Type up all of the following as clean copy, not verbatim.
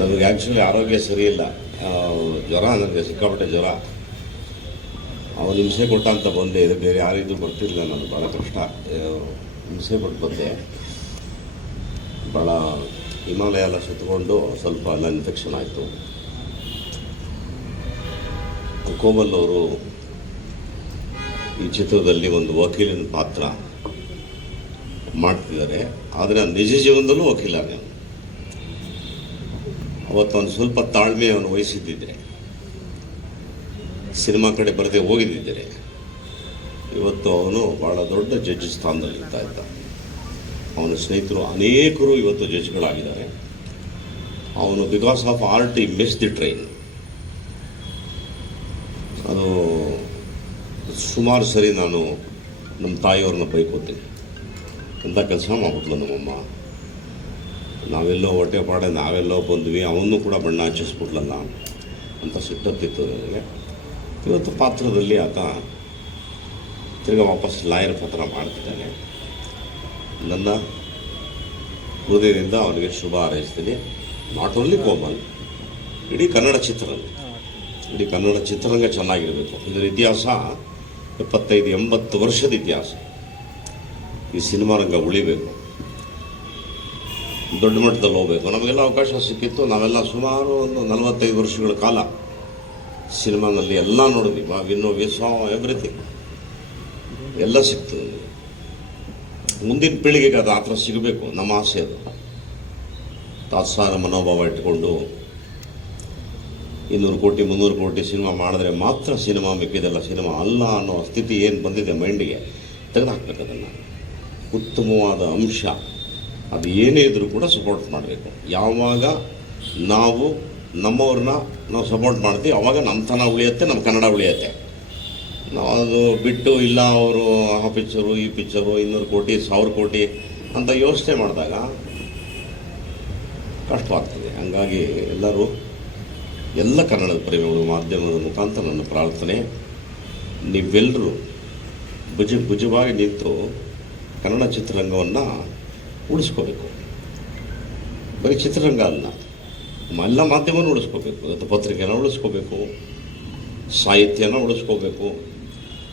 ನನಗೆ ಆ್ಯಕ್ಚುಲಿ ಆರೋಗ್ಯ ಸರಿಯಿಲ್ಲ, ಜ್ವರ, ನನಗೆ ಸಿಕ್ಕಾಪಟ್ಟೆ ಜ್ವರ. ಅವನು ಹಿಂಸೆ ಕೊಟ್ಟ ಅಂತ ಬಂದೆ. ಇದು ಬೇರೆ ಯಾರಿಗೂ ಬರ್ತಿರಲಿಲ್ಲ, ನಾನು ಭಾಳ ಕಷ್ಟ ಹಿಂಸೆ ಕೊಟ್ಟು ಬಂದೆ. ಭಾಳ ಹಿಮಾಲಯ ಎಲ್ಲ ಸುತ್ತಕೊಂಡು ಸ್ವಲ್ಪ ಎಲ್ಲ ಇನ್ಫೆಕ್ಷನ್ ಆಯಿತು. ಕೋಮಲ್ ಅವರು ಈ ಚಿತ್ರದಲ್ಲಿ ಒಂದು ವಕೀಲನ ಪಾತ್ರ ಮಾಡ್ತಿದ್ದಾರೆ, ಆದರೆ ನಿಜ ಜೀವನದಲ್ಲೂ ವಕೀಲನೇ. ಅವತ್ತು ಅವನು ಸ್ವಲ್ಪ ತಾಳ್ಮೆ ಅವನು ವಹಿಸಿದ್ದಿದ್ರೆ, ಸಿನಿಮಾ ಕಡೆ ಬರದೆ ಹೋಗಿದ್ದಿದ್ದರೆ ಇವತ್ತು ಅವನು ಭಾಳ ದೊಡ್ಡ ಜಡ್ಜ್ ಸ್ಥಾನದಲ್ಲಿ ಇರ್ತಾ ಇದ್ದ. ಅವನ ಸ್ನೇಹಿತರು ಅನೇಕರು ಇವತ್ತು ಜಡ್ಜ್ಗಳಾಗಿದ್ದಾರೆ. ಅವನು ಬಿಕಾಸ್ ಆಫ್ ಆರ್ಟ್ ಈ ಮಿಸ್ ದಿ ಟ್ರೈನ್. ಅದು ಸುಮಾರು ಸರಿ ನಾನು ನಮ್ಮ ತಾಯಿಯವ್ರನ್ನ ಬೈಕೋತೀನಿ, ಎಂಥ ಕೆಲಸ ಮಾಡ್ಬಿಟ್ಲು ನಮ್ಮಮ್ಮ, ನಾವೆಲ್ಲೋ ಹೊಟ್ಟೆ ಪಾಡೆ ನಾವೆಲ್ಲೋ ಬಂದ್ವಿ, ಅವನು ಕೂಡ ಬಣ್ಣ ಹಚ್ಚಿಸ್ಬಿಟ್ಲಲ್ಲ ಅಂತ ಸಿಟ್ಟತ್ತಿತ್ತು ನನಗೆ. ಇವತ್ತು ಪಾತ್ರದಲ್ಲಿ ಆತ ತಿರ್ಗಿ ವಾಪಸ್ ಲಾಯರ್ ಪಾತ್ರ ಮಾಡ್ತಿದ್ದಾನೆ. ನನ್ನ ಹೃದಯದಿಂದ ಅವನಿಗೆ ಶುಭ ಹಾರೈಸ್ತೀನಿ. ನಾಟ್ ಓನ್ಲಿ ಕೋಮಲ್, ಇಡೀ ಕನ್ನಡ ಚಿತ್ರರಂಗ ಚೆನ್ನಾಗಿರಬೇಕು. ಇದರ ಇತಿಹಾಸ 75-80 ವರ್ಷದ ಇತಿಹಾಸ. ಈ ಸಿನಿಮಾ ರಂಗ ಉಳಿಬೇಕು, ದೊಡ್ಡ ಮಟ್ಟದಲ್ಲಿ ಹೋಗಬೇಕು. ನಮಗೆಲ್ಲ ಅವಕಾಶ ಸಿಕ್ಕಿತ್ತು. ನಾವೆಲ್ಲ ಸುಮಾರು ಒಂದು 45 ವರ್ಷಗಳ ಕಾಲ ಸಿನಿಮಾನಲ್ಲಿ ಎಲ್ಲ ನೋಡಿದ್ವಿ. ವಿ ಸಾ ಎವ್ರಿಥಿಂಗ್, ಎಲ್ಲ ಸಿಕ್ತು. ಮುಂದಿನ ಪೀಳಿಗೆಗೆ ಅದು ಆ ಥರ ಸಿಗಬೇಕು, ನಮ್ಮ ಆಸೆ. ಅದು ತಾತ್ಸಾರ ಮನೋಭಾವ ಇಟ್ಕೊಂಡು 200 ಕೋಟಿ 300 ಕೋಟಿ ಸಿನಿಮಾ ಮಾಡಿದ್ರೆ ಮಾತ್ರ ಸಿನಿಮಾ, ಮಿಕ್ಕಿದೆಲ್ಲ ಸಿನಿಮಾ ಅಲ್ಲ ಅನ್ನೋ ಸ್ಥಿತಿ ಏನು ಬಂದಿದೆ ಮೈಂಡಿಗೆ, ತೆಗೆದುಹಾಕ್ಬೇಕು. ಅದನ್ನು ಉತ್ತಮವಾದ ಅಂಶ ಅದು ಏನೇ ಇದ್ರೂ ಕೂಡ ಸಪೋರ್ಟ್ ಮಾಡಬೇಕು. ಯಾವಾಗ ನಾವು ನಮ್ಮವ್ರನ್ನ ನಾವು ಸಪೋರ್ಟ್ ಮಾಡ್ತೀವಿ ಆವಾಗ ನಮ್ಮತನ ಉಳಿಯುತ್ತೆ, ನಮ್ಮ ಕನ್ನಡ ಉಳಿಯುತ್ತೆ. ನಾವು ಅದು ಬಿಟ್ಟು ಇಲ್ಲ ಅವರು ಆ ಪಿಕ್ಚರು ಈ ಪಿಕ್ಚರು 200 ಕೋಟಿ 1000 ಕೋಟಿ ಅಂತ ಯೋಚನೆ ಮಾಡಿದಾಗ ಕಷ್ಟವಾಗ್ತದೆ. ಹಂಗಾಗಿ ಎಲ್ಲರೂ, ಎಲ್ಲ ಕನ್ನಡದ ಪ್ರೇಮಿಗಳು ಮಾಧ್ಯಮದ ಮುಖಾಂತರ ನನ್ನ ಪ್ರಾರ್ಥನೆ, ನೀವೆಲ್ಲರೂ ಭುಜವಾಗಿ ನಿಂತು ಕನ್ನಡ ಚಿತ್ರರಂಗವನ್ನು ಉಳಿಸ್ಕೋಬೇಕು. ಬರೀ ಚಿತ್ರರಂಗ ಅಲ್ಲ, ಎಲ್ಲ ಮಾಧ್ಯಮವನ್ನು ಉಳಿಸ್ಕೋಬೇಕು. ಇವತ್ತು ಪತ್ರಿಕೆನ ಉಳಿಸ್ಕೋಬೇಕು, ಸಾಹಿತ್ಯನ ಉಳಿಸ್ಕೋಬೇಕು,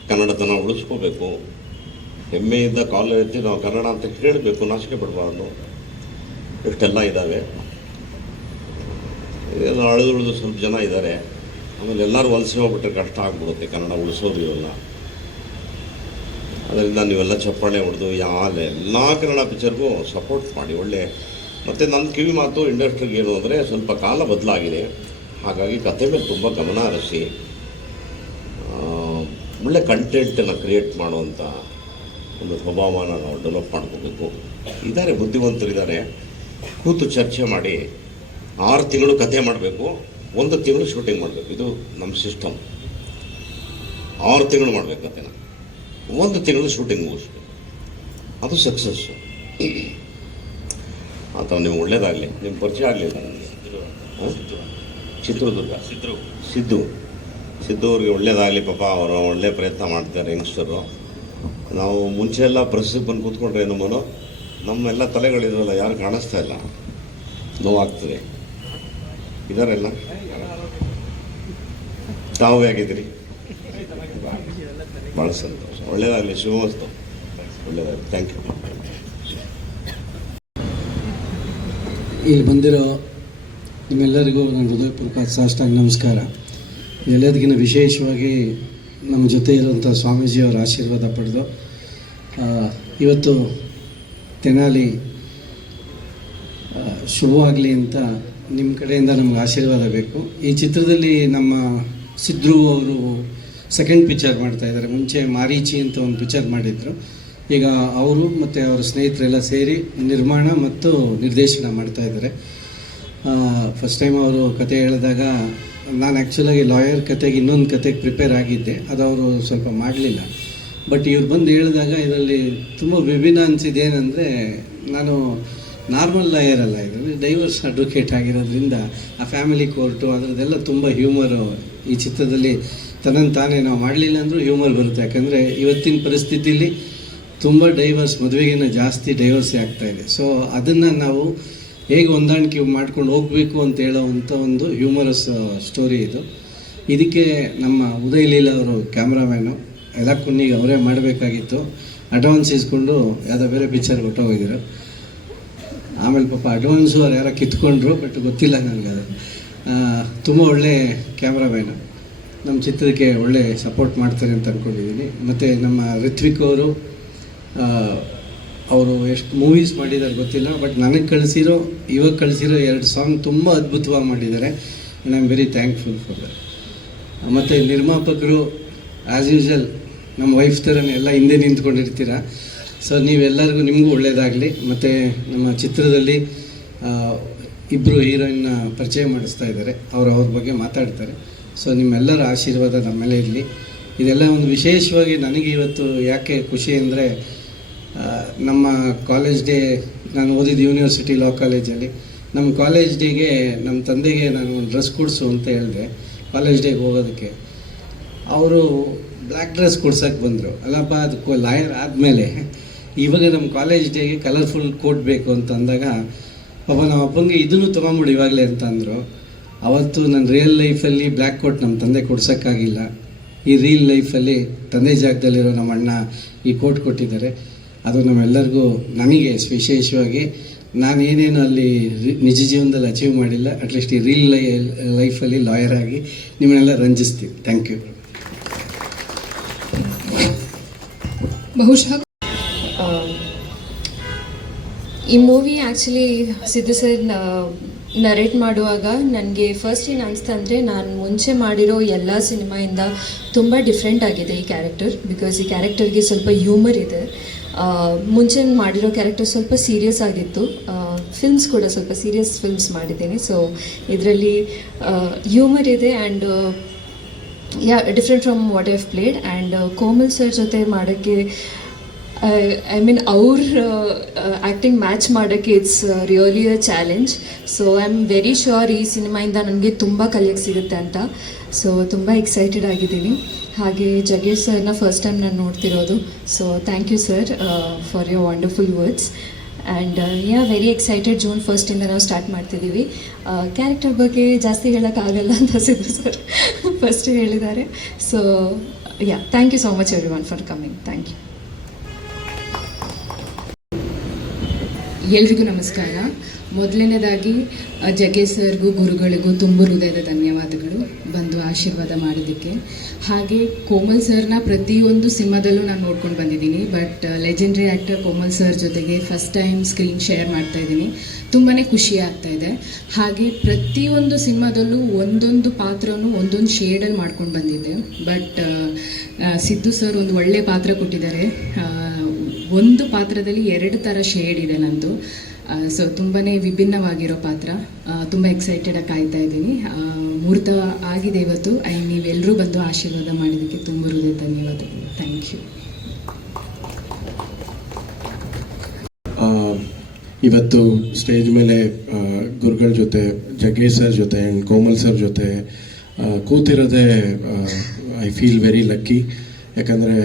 ಕನ್ನಡತನ ಉಳಿಸ್ಕೋಬೇಕು. ಹೆಮ್ಮೆಯಿಂದ ಕಾಲು ಎತ್ತಿ ನಾವು ಕನ್ನಡ ಅಂತ ಕೇಳಬೇಕು, ನಾಚಿಕೆ ಪಡಬಾರ್ದು. ಇಷ್ಟೆಲ್ಲ ಇದ್ದಾವೆ. ಇದೆಲ್ಲ ಅಳಿದುಳಿದು ಸ್ವಲ್ಪ ಜನ ಇದ್ದಾರೆ. ಆಮೇಲೆ ಎಲ್ಲರೂ ವಲಸೆ ಹೋಗ್ಬಿಟ್ರೆ ಕಷ್ಟ ಆಗ್ಬಿಡುತ್ತೆ ಕನ್ನಡ ಉಳಿಸೋದು ಇವೆಲ್ಲ. ಅದರಿಂದ ನೀವೆಲ್ಲ ಚಪ್ಪಾಳೆ ಹೊಡೆದು ಎಲ್ಲ ಕನ್ನಡ ಪಿಕ್ಚರ್ಗೂ ಸಪೋರ್ಟ್ ಮಾಡಿ ಒಳ್ಳೆ. ಮತ್ತು ನನ್ನ ಕಿವಿ ಮಾತು ಇಂಡಸ್ಟ್ರಿಗೆ ಏನು ಅಂದರೆ, ಸ್ವಲ್ಪ ಕಾಲ ಬದಲಾಗಿದೆ. ಹಾಗಾಗಿ ಕತೆ ಮೇಲೆ ತುಂಬ ಗಮನ ಹರಿಸಿ ಒಳ್ಳೆ ಕಂಟೆಂಟನ್ನು ಕ್ರಿಯೇಟ್ ಮಾಡುವಂಥ ಒಂದು ಸ್ವಭಾವನ ನಾವು ಡೆವಲಪ್ ಮಾಡ್ಕೋಬೇಕು. ಇದ್ದಾರೆ, ಬುದ್ಧಿವಂತರಿದ್ದಾರೆ. ಕೂತು ಚರ್ಚೆ ಮಾಡಿ 6 ತಿಂಗಳು ಕತೆ ಮಾಡಬೇಕು, 1 ತಿಂಗಳು ಶೂಟಿಂಗ್ ಮಾಡಬೇಕು. ಇದು ನಮ್ಮ ಸಿಸ್ಟಮ್. 6 ತಿಂಗಳು ಮಾಡಬೇಕು ಕತೆನ, 1 ತಿಂಗಳು ಶೂಟಿಂಗ್ ಮುಗಿಸ್ಬೇಕು. ಅದು ಸಕ್ಸಸ್ಸು. ಅಥವಾ ನಿಮ್ಗೆ ಒಳ್ಳೇದಾಗಲಿ. ನಿಮ್ಮ ಪರಿಚಯ ಆಗಲಿಲ್ಲ ನನಗೆ. ಚಿತ್ರದುರ್ಗ ಸಿದ್ದು ಅವ್ರಿಗೆ ಒಳ್ಳೇದಾಗಲಿ. ಪಾಪ ಅವರು ಒಳ್ಳೆ ಪ್ರಯತ್ನ ಮಾಡ್ತಾರೆ ಯಂಗ್ಸ್ಟರು. ನಾವು ಮುಂಚೆ ಎಲ್ಲ ಪ್ರೆಸ್ಸಿಗೆ ಬಂದು ಕೂತ್ಕೊಂಡ್ರೆ ನಮ್ಮೆಲ್ಲ ತಲೆಗಳಿದ್ರಲ್ಲ ಯಾರು ಕಾಣಿಸ್ತಾ ಇಲ್ಲ, ನೋವಾಗ್ತದೆ. ಇದಾರೆಲ್ಲ ತಾವು ಹೇಗಿದ್ದೀರಿ? ಭಾಳ ಸಂತೋಷ. ಒಳ್ಳೇದಾಗಲಿ, ಶುಭಮಸ್ತು, ಒಳ್ಳೇದಾಗಲಿ. Thank you. ಇಲ್ಲಿ ಬಂದಿರೋ ನಿಮ್ಮೆಲ್ಲರಿಗೂ ನನ್ನ ಹೃದಯಪೂರ್ವಕ ಸಾಷ್ಟಾಂಗ ನಮಸ್ಕಾರ. ಎಲ್ಲದಕ್ಕಿಂತ ವಿಶೇಷವಾಗಿ ನಮ್ಮ ಜೊತೆ ಇರುವಂಥ ಸ್ವಾಮೀಜಿಯವರ ಆಶೀರ್ವಾದ ಪಡೆದು ಇವತ್ತು ತೆನಾಲಿ ಶುಭವಾಗಲಿ ಅಂತ ನಿಮ್ಮ ಕಡೆಯಿಂದ ನಮ್ಗೆ ಆಶೀರ್ವಾದ ಬೇಕು. ಈ ಚಿತ್ರದಲ್ಲಿ ನಮ್ಮ ಸಿದ್ದು ಅವರು ಸೆಕೆಂಡ್ ಪಿಕ್ಚರ್ ಮಾಡ್ತಾಯಿದ್ದಾರೆ. ಮುಂಚೆ ಮಾರೀಚಿ ಅಂತ ಒಂದು ಪಿಕ್ಚರ್ ಮಾಡಿದರು. ಈಗ ಅವರು ಮತ್ತು ಅವರ ಸ್ನೇಹಿತರೆಲ್ಲ ಸೇರಿ ನಿರ್ಮಾಣ ಮತ್ತು ನಿರ್ದೇಶನ ಮಾಡ್ತಾಯಿದ್ದಾರೆ. ಫಸ್ಟ್ ಟೈಮ್ ಅವರು ಕತೆ ಹೇಳಿದಾಗ ನಾನು ಆ್ಯಕ್ಚುಲಾಗಿ ಲಾಯರ್ ಕತೆಗೆ ಇನ್ನೊಂದು ಕತೆಗೆ ಪ್ರಿಪೇರ್ ಆಗಿದ್ದೆ, ಅದು ಅವರು ಸ್ವಲ್ಪ ಮಾಡಲಿಲ್ಲ. ಬಟ್ ಇವ್ರು ಬಂದು ಹೇಳಿದಾಗ ಇದರಲ್ಲಿ ತುಂಬ ವಿಭಿನ್ನ ಅನಿಸಿದೆ. ಏನಂದರೆ, ನಾನು ನಾರ್ಮಲ್ ಲಾಯರ್ ಅಲ್ಲ, ಇದರಲ್ಲಿ ಡೈವರ್ಸ್ ಅಡ್ವೊಕೇಟ್ ಆಗಿರೋದ್ರಿಂದ ಆ ಫ್ಯಾಮಿಲಿ ಕೋರ್ಟು ಅದರದ್ದೆಲ್ಲ ತುಂಬ ಹ್ಯೂಮರು ಈ ಚಿತ್ರದಲ್ಲಿ ತಾನೇ ನಾವು ಮಾಡಲಿಲ್ಲ ಅಂದರೂ ಹ್ಯೂಮರ್ ಬರುತ್ತೆ. ಯಾಕಂದರೆ ಇವತ್ತಿನ ಪರಿಸ್ಥಿತಿಯಲ್ಲಿ ತುಂಬ ಡೈವರ್ಸ್, ಮದುವೆಗಿನ್ನ ಜಾಸ್ತಿ ಡೈವರ್ಸೇ ಆಗ್ತಾಯಿದೆ. ಸೊ ಅದನ್ನು ನಾವು ಹೇಗೆ ಹೊಂದಾಣಿಕೆ ಮಾಡ್ಕೊಂಡು ಹೋಗಬೇಕು ಅಂತ ಹೇಳೋವಂಥ ಒಂದು ಹ್ಯೂಮರಸ್ ಸ್ಟೋರಿ ಇದು. ಇದಕ್ಕೆ ನಮ್ಮ ಉದಯ್ ಲೀಲಾ ಅವರು ಕ್ಯಾಮ್ರಾಮ್ಯಾನು ಎಲ್ಲ ಕುನ್ನಿಗೆ ಅವರೇ ಮಾಡಬೇಕಾಗಿತ್ತು. ಅಡ್ವಾನ್ಸ್ ಇಸ್ಕೊಂಡು ಯಾವುದೋ ಬೇರೆ ಪಿಕ್ಚರ್ ಹೊಟ್ಟೋಗಿದ್ರು. ಆಮೇಲೆ ಪಾಪ ಅಡ್ವಾನ್ಸು ಅವ್ರು ಯಾರೋ ಕಿತ್ಕೊಂಡ್ರು, ಬಟ್ ಗೊತ್ತಿಲ್ಲ ನನಗೆ ಅದು. ತುಂಬ ಒಳ್ಳೆ ಕ್ಯಾಮ್ರಾಮ್ಯಾನು, ನಮ್ಮ ಚಿತ್ರಕ್ಕೆ ಒಳ್ಳೆ ಸಪೋರ್ಟ್ ಮಾಡ್ತಾರೆ ಅಂತ ಅಂದ್ಕೊಂಡಿದ್ದೀನಿ. ಮತ್ತು ನಮ್ಮ ರಿತ್ವಿಕ್ ಅವರು ಎಷ್ಟು ಮೂವೀಸ್ ಮಾಡಿದ್ದಾರೆ ಗೊತ್ತಿಲ್ಲ, ಬಟ್ ನನಗೆ ಇವಾಗ ಕಳಿಸಿರೋ 2 ಸಾಂಗ್ ತುಂಬ ಅದ್ಭುತವಾಗಿ ಮಾಡಿದ್ದಾರೆ. And I am very thankful for that. ಮತ್ತು ನಿರ್ಮಾಪಕರು ಆ್ಯಸ್ ಯೂಶಲ್ ನಮ್ಮ ವೈಫ್ ಥರನೇ ಎಲ್ಲ ಹಿಂದೆ ನಿಂತ್ಕೊಂಡಿರ್ತೀರ. ಸೊ ನೀವೆಲ್ಲರಿಗೂ ನಿಮಗೂ ಒಳ್ಳೆಯದಾಗಲಿ. ಮತ್ತು ನಮ್ಮ ಚಿತ್ರದಲ್ಲಿ ಇಬ್ಬರು ಹೀರೋಯಿನ್ನ ಪರಿಚಯ ಮಾಡಿಸ್ತಾ ಇದ್ದಾರೆ, ಅವ್ರ ಬಗ್ಗೆ ಮಾತಾಡ್ತಾರೆ. ಸೊ ನಿಮ್ಮೆಲ್ಲರ ಆಶೀರ್ವಾದ ನಮ್ಮ ಮೇಲೆ ಇರಲಿ. ಇದೆಲ್ಲ ಒಂದು ವಿಶೇಷವಾಗಿ ನನಗೆ ಇವತ್ತು ಯಾಕೆ ಖುಷಿ ಅಂದರೆ, ನಮ್ಮ ಕಾಲೇಜ್ ಡೇ, ನಾನು ಓದಿದ್ದು ಯೂನಿವರ್ಸಿಟಿ ಲಾ ಕಾಲೇಜಲ್ಲಿ. ನಮ್ಮ ಕಾಲೇಜ್ ಡೇಗೆ ನಮ್ಮ ತಂದೆಗೆ ನಾನು ಒಂದು ಡ್ರೆಸ್ ಕೊಡಿಸು ಅಂತ ಹೇಳಿದೆ ಕಾಲೇಜ್ ಡೇಗೆ ಹೋಗೋದಕ್ಕೆ. ಅವರು ಬ್ಲ್ಯಾಕ್ ಡ್ರೆಸ್ ಕೊಡ್ಸೋಕ್ಕೆ ಬಂದರು. ಅಲ್ಲಪ್ಪ ಅದಕ್ಕೆ ಲಾಯರ್ ಆದಮೇಲೆ ಇವಾಗ ನಮ್ಮ ಕಾಲೇಜ್ ಡೇಗೆ ಕಲರ್ಫುಲ್ ಕೋಟ್ ಬೇಕು ಅಂತ ಅಂದಾಗ, ಪಾಪ ನಮ್ಮ ಅಪ್ಪನಿಗೆ ಇದನ್ನು ತೊಗೊಂಬಿಡು ಇವಾಗಲೇ ಅಂತ ಅಂದರು. ಅವತ್ತು ನನ್ನ ರಿಯಲ್ ಲೈಫಲ್ಲಿ ಬ್ಲ್ಯಾಕ್ ಕೋಟ್ ನಮ್ಮ ತಂದೆ ಕೊಡ್ಸೋಕ್ಕಾಗಿಲ್ಲ. ಈ ರಿಯಲ್ ಲೈಫಲ್ಲಿ ತಂದೆ ಜಾಗದಲ್ಲಿರೋ ನಮ್ಮ ಅಣ್ಣ ಈ ಕೋಟ್ ಕೊಟ್ಟಿದ್ದಾರೆ. ಅದು ನಮ್ಮೆಲ್ಲರಿಗೂ, ನನಗೆ ವಿಶೇಷವಾಗಿ ನಾನು ಏನೇನು ಅಲ್ಲಿ ನಿಜ ಜೀವನದಲ್ಲಿ ಅಚೀವ್ ಮಾಡಿಲ್ಲ, ಅಟ್ಲೀಸ್ಟ್ ಈ ರಿಯಲ್ ಲೈಫಲ್ಲಿ ಲಾಯರ್ ಆಗಿ ನಿಮ್ಮನ್ನೆಲ್ಲ ರಂಜಿಸ್ತೀವಿ. Thank you. ಬಹುಶಃ ಈ movie actually Siddu sir narrate ಮಾಡುವಾಗ ನನಗೆ ಫಸ್ಟ್ ಏನು ಅನಿಸ್ತು ಅಂದರೆ, ನಾನು ಮುಂಚೆ ಮಾಡಿರೋ ಎಲ್ಲ ಸಿನಿಮಾಯಿಂದ ತುಂಬ ಡಿಫ್ರೆಂಟ್ ಆಗಿದೆ ಈ ಕ್ಯಾರೆಕ್ಟರ್. ಬಿಕಾಸ್ ಈ ಕ್ಯಾರೆಕ್ಟರ್ಗೆ ಸ್ವಲ್ಪ ಹ್ಯೂಮರ್ ಇದೆ. ಮುಂಚೆ ಮಾಡಿರೋ ಕ್ಯಾರೆಕ್ಟರ್ ಸ್ವಲ್ಪ ಸೀರಿಯಸ್ ಆಗಿತ್ತು. ಫಿಲ್ಮ್ಸ್ ಕೂಡ ಸ್ವಲ್ಪ ಸೀರಿಯಸ್ ಫಿಲ್ಮ್ಸ್ ಮಾಡಿದ್ದೀನಿ. ಸೊ ಇದರಲ್ಲಿ ಹ್ಯೂಮರ್ ಇದೆ and different from what I have played. And Komal sir ಜೊತೆ ಮಾಡೋಕ್ಕೆ ಐ ಮೀನ್ ಅವ್ರ ಆ್ಯಕ್ಟಿಂಗ್ ಮ್ಯಾಚ್ ಮಾಡೋಕ್ಕೆ it's really a challenge. So I am very sure ಈ ಸಿನಿಮಾಯಿಂದ ನನಗೆ ತುಂಬ ಕಲಿಯೋಕ್ಕೆ ಸಿಗುತ್ತೆ ಅಂತ. ಸೊ ತುಂಬ ಎಕ್ಸೈಟೆಡ್ ಆಗಿದ್ದೀನಿ. ಹಾಗೆ ಜಗ್ಗೇಶ್ ಸರ್ನ ಫಸ್ಟ್ ಟೈಮ್ ನಾನು ನೋಡ್ತಿರೋದು. So thank you sir for your wonderful words. And very excited. June 1 ನಾವು ಸ್ಟಾರ್ಟ್ ಮಾಡ್ತಿದ್ದೀವಿ. ಕ್ಯಾರೆಕ್ಟರ್ ಬಗ್ಗೆ ಜಾಸ್ತಿ ಹೇಳೋಕ್ಕಾಗಲ್ಲ ಅಂತ ಸಿದ್ದು ಸರ್ ಫಸ್ಟ್ ಹೇಳಿದ್ದಾರೆ. So thank you so much everyone for coming. Thank you. ಎಲ್ರಿಗೂ ನಮಸ್ಕಾರ. ಮೊದಲನೇದಾಗಿ ಜಗ್ಗೇಶ್ ಸರ್ಗೂ ಗುರುಗಳಿಗೂ ತುಂಬ ಹೃದಯದ ಧನ್ಯವಾದಗಳು ಬಂದು ಆಶೀರ್ವಾದ ಮಾಡಿದ್ದಕ್ಕೆ. ಹಾಗೆ ಕೋಮಲ್ ಸರ್ನ ಪ್ರತಿಯೊಂದು ಸಿನಿಮಾದಲ್ಲೂ ನಾನು ನೋಡ್ಕೊಂಡು ಬಂದಿದ್ದೀನಿ. But legendary actor Komal sir ಜೊತೆಗೆ ಫಸ್ಟ್ ಟೈಮ್ ಸ್ಕ್ರೀನ್ ಶೇರ್ ಮಾಡ್ತಾ ಇದ್ದೀನಿ. ತುಂಬಾ ಖುಷಿ ಆಗ್ತಾ ಇದೆ. ಹಾಗೆ ಪ್ರತಿಯೊಂದು ಸಿನಿಮಾದಲ್ಲೂ ಒಂದೊಂದು ಪಾತ್ರನೂ ಒಂದೊಂದು ಶೇಡಲ್ಲಿ ಮಾಡ್ಕೊಂಡು ಬಂದಿದ್ದೆ. ಬಟ್ ಸಿದ್ದು ಸರ್ ಒಂದು ಒಳ್ಳೆ ಪಾತ್ರ ಕೊಟ್ಟಿದ್ದಾರೆ. ಒಂದು ಪಾತ್ರದಲ್ಲಿ 2 ಥರ ಶೇಡ್ ಇದೆ ನಂದು. ಸೊ ತುಂಬಾ ವಿಭಿನ್ನವಾಗಿರೋ ಪಾತ್ರ. ತುಂಬ ಎಕ್ಸೈಟೆಡಾಗಿ ಕಾಯ್ತಾ ಇದ್ದೀನಿ. ಮುಹೂರ್ತ ಆಗಿದೆ ಇವತ್ತು. ನೀವೆಲ್ಲರೂ ಬಂದು ಆಶೀರ್ವಾದ ಮಾಡಿದ್ದಕ್ಕೆ ತುಂಬ ಹೃದಯ ಧನ್ಯವಾದಗಳು. Thank you. ಇವತ್ತು ಸ್ಟೇಜ್ ಮೇಲೆ ಗುರುಗಳ ಜೊತೆ, ಜಗ್ಗೇಶ್ ಸರ್ ಜೊತೆ ಆ್ಯಂಡ್ ಕೋಮಲ್ ಸರ್ ಜೊತೆ ಕೂತಿರೋದೇ ಐ ಫೀಲ್ ವೆರಿ ಲಕ್ಕಿ. ಯಾಕಂದರೆ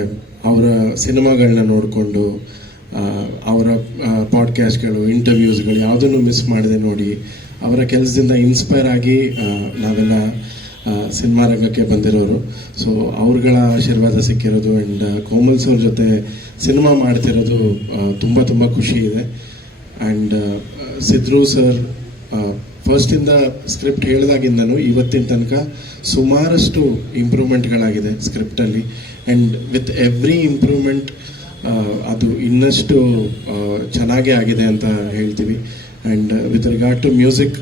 ಅವರ ಸಿನಿಮಾಗಳನ್ನ ನೋಡಿಕೊಂಡು, ಅವರ ಪಾಡ್ಕ್ಯಾಸ್ಟ್ಗಳು, ಇಂಟರ್ವ್ಯೂಸ್ಗಳು ಯಾವುದನ್ನು ಮಿಸ್ ಮಾಡದೆ ನೋಡಿ, ಅವರ ಕೆಲಸದಿಂದ ಇನ್ಸ್ಪೈರ್ ಆಗಿ ನಾವೆಲ್ಲ ಸಿನಿಮಾ ರಂಗಕ್ಕೆ ಬಂದಿರೋರು. ಸೊ ಅವ್ರುಗಳ ಆಶೀರ್ವಾದ ಸಿಕ್ಕಿರೋದು ಆ್ಯಂಡ್ ಕೋಮಲ್ ಸರ್ ಜೊತೆ ಸಿನಿಮಾ ಮಾಡ್ತಿರೋದು ತುಂಬ ತುಂಬ ಖುಷಿ ಇದೆ. ಆ್ಯಂಡ್ ಸಿದ್ರು ಸರ್ ಫಸ್ಟಿಂದ ಸ್ಕ್ರಿಪ್ಟ್ ಹೇಳಿದಾಗಿಂದನೂ ಇವತ್ತಿನ ತನಕ ಸುಮಾರಷ್ಟು ಇಂಪ್ರೂವ್ಮೆಂಟ್ಗಳಾಗಿದೆ ಸ್ಕ್ರಿಪ್ಟಲ್ಲಿ. ಆ್ಯಂಡ್ ವಿತ್ ಎವ್ರಿ ಇಂಪ್ರೂವ್ಮೆಂಟ್ ಅದು ಇನ್ನಷ್ಟು ಚೆನ್ನಾಗೇ ಆಗಿದೆ ಅಂತ ಹೇಳ್ತೀವಿ. And with regard to music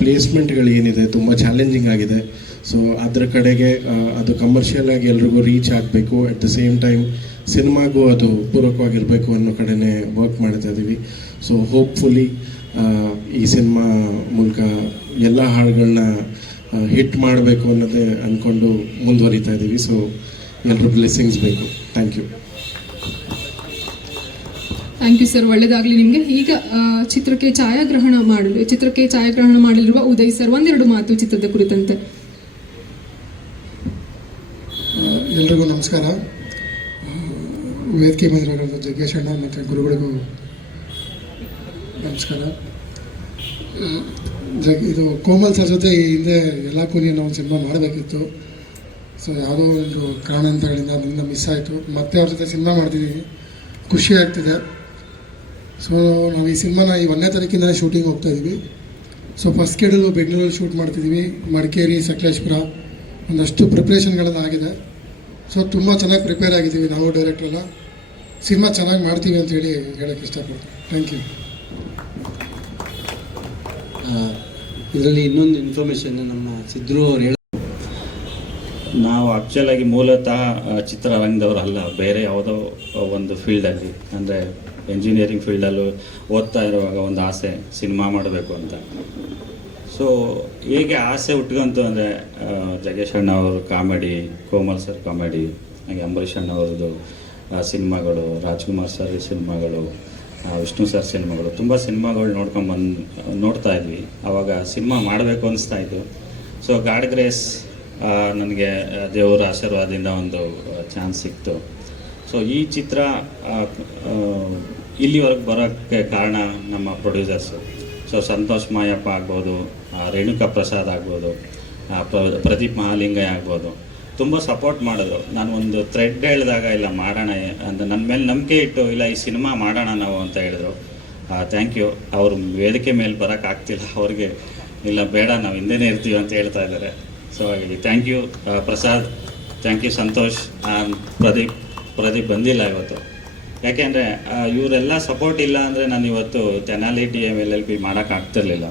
ಪ್ಲೇಸ್ಮೆಂಟ್ಗಳು ಏನಿದೆ ತುಂಬ ಚಾಲೆಂಜಿಂಗ್ ಆಗಿದೆ. ಸೊ ಅದರ ಕಡೆಗೆ ಅದು ಕಮರ್ಷಿಯಲ್ ಆಗಿ ಎಲ್ರಿಗೂ ರೀಚ್ ಆಗಬೇಕು, ಅಟ್ ದ ಸೇಮ್ ಟೈಮ್ ಸಿನಿಮಾಗೂ ಅದು ಪೂರಕವಾಗಿರಬೇಕು ಅನ್ನೋ ಕಡೆನೇ ವರ್ಕ್ ಮಾಡ್ತಾ ಇದ್ದೀವಿ. ಸೊ ಹೋಪ್ಫುಲಿ ಈ ಸಿನಿಮಾ ಮೂಲಕ ಎಲ್ಲ ಹಾಡುಗಳನ್ನ ಹಿಟ್ ಮಾಡಬೇಕು ಅನ್ನೋದೇ ಅಂದ್ಕೊಂಡು ಮುಂದುವರಿತಾ ಇದ್ದೀವಿ. ಸೊ ಎಲ್ಲರೂ ಬ್ಲೆಸ್ಸಿಂಗ್ಸ್ ಬೇಕು. Thank you. Thank you sir, ಒಳ್ಳೆಯದಾಗಲಿ ನಿಮಗೆ. ಈಗ ಚಿತ್ರಕ್ಕೆ ಛಾಯಾಗ್ರಹಣ ಮಾಡಲಿರುವ ಉದಯ್ ಸರ್ ಒಂದೆರಡು ಮಾತು ಚಿತ್ರದ ಕುರಿತಂತೆ. ಎಲ್ರಿಗೂ ನಮಸ್ಕಾರ. ವೇದಿಕೆ ಬಂದಿರೋ ಜಗ್ಗೇಶ್ ಅಣ್ಣ ಮತ್ತು ಗುರುಗಳಿಗೂ ನಮಸ್ಕಾರ. ಇದು ಕೋಮಲ್ ಸರ್ ಜೊತೆ ಈ ಹಿಂದೆ ಎಲ್ಲ ಕೂನಿ ಅನ್ನೋ ಒಂದು ಸಿನಿಮಾ ಮಾಡಬೇಕಿತ್ತು. ಸೊ ಯಾವುದೋ ಒಂದು ಕಾರಣಾಂತರಗಳಿಂದ ಅದರಿಂದ ಮಿಸ್ ಆಯಿತು. ಮತ್ತೆ ಅವ್ರ ಜೊತೆ ಸಿನಿಮಾ ಮಾಡ್ತಿದ್ದೀವಿ, ಖುಷಿ ಆಗ್ತಿದೆ. ಸೊ ನಾವು ಈ ಸಿನಿಮಾನ ಈ 1ನೇ ತಾರೀಕಿಂದಲೇ ಶೂಟಿಂಗ್ ಹೋಗ್ತಾಯಿದ್ದೀವಿ. ಸೊ ಫಸ್ಟ್ ಶೆಡ್ಯೂಲು ಬೆಂಗಳೂರಲ್ಲಿ ಶೂಟ್ ಮಾಡ್ತಿದ್ದೀವಿ, ಮಡಿಕೇರಿ, ಸಕಲೇಶ್ಪುರ ಒಂದಷ್ಟು ಪ್ರಿಪ್ರೇಷನ್ಗಳೆಲ್ಲ ಆಗಿದೆ. ಸೊ ತುಂಬ ಚೆನ್ನಾಗಿ ಪ್ರಿಪೇರ್ ಆಗಿದ್ದೀವಿ ನಾವು ಡೈರೆಕ್ಟ್ರೆಲ್ಲ. ಸಿನಿಮಾ ಚೆನ್ನಾಗಿ ಮಾಡ್ತೀವಿ ಅಂತೇಳಿ ಹೇಳೋಕ್ಕೆ ಇಷ್ಟಪಡ್ತೀನಿ. Thank you. ಇದರಲ್ಲಿ ಇನ್ನೊಂದು ಇನ್ಫಾರ್ಮೇಷನ್ ನಮ್ಮ ಸಿದ್ರು ಅವ್ರು ನಾವು ಆ್ಯಕ್ಚುಲಾಗಿ ಮೂಲತಃ ಚಿತ್ರರಂಗದವರು ಅಲ್ಲ, ಬೇರೆ ಯಾವುದೋ ಒಂದು ಫೀಲ್ಡಲ್ಲಿ ಅಂದರೆ ಎಂಜಿನಿಯರಿಂಗ್ ಫೀಲ್ಡಲ್ಲೂ ಓದ್ತಾ ಇರುವಾಗ ಒಂದು ಆಸೆ ಸಿನಿಮಾ ಮಾಡಬೇಕು ಅಂತ. ಸೊ ಹೇಗೆ ಆಸೆ ಹುಟ್ಕೊಂತು ಅಂದರೆ ಜಗೇಶ್ ಅಣ್ಣ ಅವರು ಕಾಮಿಡಿ, ಕೋಮಲ್ ಸರ್ ಕಾಮಿಡಿ, ಹಾಗೆ ಅಂಬರೀಷ್ ಅಣ್ಣ ಅವ್ರದ್ದು ಸಿನಿಮಾಗಳು, ರಾಜ್ಕುಮಾರ್ ಸರ್ ಸಿನಿಮಾಗಳು, ವಿಷ್ಣು ಸರ್ ಸಿನಿಮಾಗಳು, ತುಂಬ ಸಿನಿಮಾಗಳು ನೋಡ್ತಾ ಇದ್ವಿ. ಆವಾಗ ಸಿನಿಮಾ ಮಾಡಬೇಕು ಅನಿಸ್ತಾ ಇತ್ತು. ಸೊ ಗಾಡ್ ಗ್ರೇಸ್ ನನಗೆ ದೇವರ ಆಶೀರ್ವಾದದಿಂದ ಒಂದು ಚಾನ್ಸ್ ಸಿಕ್ತು. ಸೊ ಈ ಚಿತ್ರ ಇಲ್ಲಿವರೆಗೆ ಬರೋಕ್ಕೆ ಕಾರಣ ನಮ್ಮ ಪ್ರೊಡ್ಯೂಸರ್ಸು. ಸೊ ಸಂತೋಷ್ ಮಾಯಪ್ಪ ಆಗ್ಬೋದು, ರೇಣುಕಾ ಪ್ರಸಾದ್ ಆಗ್ಬೋದು, ಪ್ರದೀಪ್ ಮಹಾಲಿಂಗಯ್ಯ ಆಗ್ಬೋದು, ತುಂಬ ಸಪೋರ್ಟ್ ಮಾಡಿದ್ರು. ನಾನು ಒಂದು ಥ್ರೆಡ್ ಹೇಳಿದಾಗ ಇಲ್ಲ ಮಾಡೋಣ ಅಂತ ನನ್ನ ಮೇಲೆ ನಂಬಿಕೆ ಇಟ್ಟು ಇಲ್ಲ ಈ ಸಿನಿಮಾ ಮಾಡೋಣ ನಾವು ಅಂತ ಹೇಳಿದ್ರು. Thank you. ಅವರು ವೇದಿಕೆ ಮೇಲೆ ಬರೋಕ್ಕಾಗ್ತಿಲ್ಲ, ಅವ್ರಿಗೆ ಇಲ್ಲ ಬೇಡ ನಾವು ಹಿಂದೆನೇ ಇರ್ತೀವಿ ಅಂತ ಹೇಳ್ತಾ ಇದ್ದಾರೆ. ಸೊ ಹಾಗಾಗಿ thank you Prasad, thank you Santosh. Pradeep ಬಂದಿಲ್ಲ ಇವತ್ತು, ಯಾಕೆಂದರೆ ಇವರೆಲ್ಲ ಸಪೋರ್ಟ್ ಇಲ್ಲ ಅಂದರೆ ನಾನು ಇವತ್ತು ತೆನಾಲಿ DM LLB ಮಾಡೋಕ್ಕಾಗ್ತಿರ್ಲಿಲ್ಲ.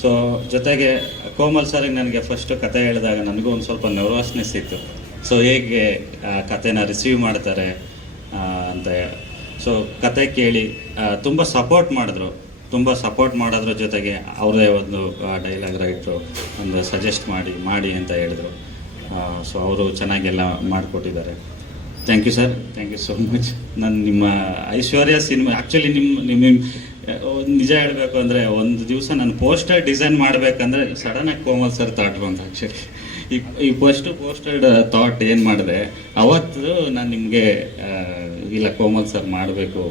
ಸೊ ಜೊತೆಗೆ ಕೋಮಲ್ ಸರಿಗೆ ನನಗೆ ಫಸ್ಟು ಕತೆ ಹೇಳಿದಾಗ ನನಗೂ ಒಂದು ಸ್ವಲ್ಪ ನರ್ವಸ್ನೆಸ್ ಇತ್ತು. ಸೊ ಹೇಗೆ ಕತೆನ ರಿಸೀವ್ ಮಾಡ್ತಾರೆ ಅಂತ. ಸೊ ಕತೆ ಕೇಳಿ ತುಂಬ ಸಪೋರ್ಟ್ ಮಾಡೋದ್ರ ಜೊತೆಗೆ ಅವರೇ ಒಂದು ಡೈಲಾಗ್ ರೈಟ್ರು ಒಂದು ಸಜೆಸ್ಟ್ ಮಾಡಿ ಅಂತ ಹೇಳಿದ್ರು. ಸೊ ಅವರು ಚೆನ್ನಾಗೆಲ್ಲ ಮಾಡಿಕೊಟ್ಟಿದ್ದಾರೆ. Thank you sir, thank you so much. ನಾನು ನಿಮ್ಮ ಐಶ್ವರ್ಯ ಸಿನಿಮಾ ಆ್ಯಕ್ಚುಲಿ ನಿಮ್ಮ ನಿಜ ಹೇಳಬೇಕು ಅಂದರೆ ಒಂದು ದಿವಸ ನಾನು ಪೋಸ್ಟರ್ ಡಿಸೈನ್ ಮಾಡಬೇಕಂದ್ರೆ ಸಡನ್ನಾಗಿ ಕೋಮಲ್ ಸರ್ ಥಾಟ್ ಬಂತು. ಆ್ಯಕ್ಚುಲಿ ಈ ಪೋಸ್ಟರ್ ಥಾಟ್ ಏನು ಮಾಡಿದೆ ಅವತ್ತು ನಾನು ನಿಮಗೆ ಇಲ್ಲ ಕೋಮಲ್ ಸರ್ ಮಾಡಬೇಕು.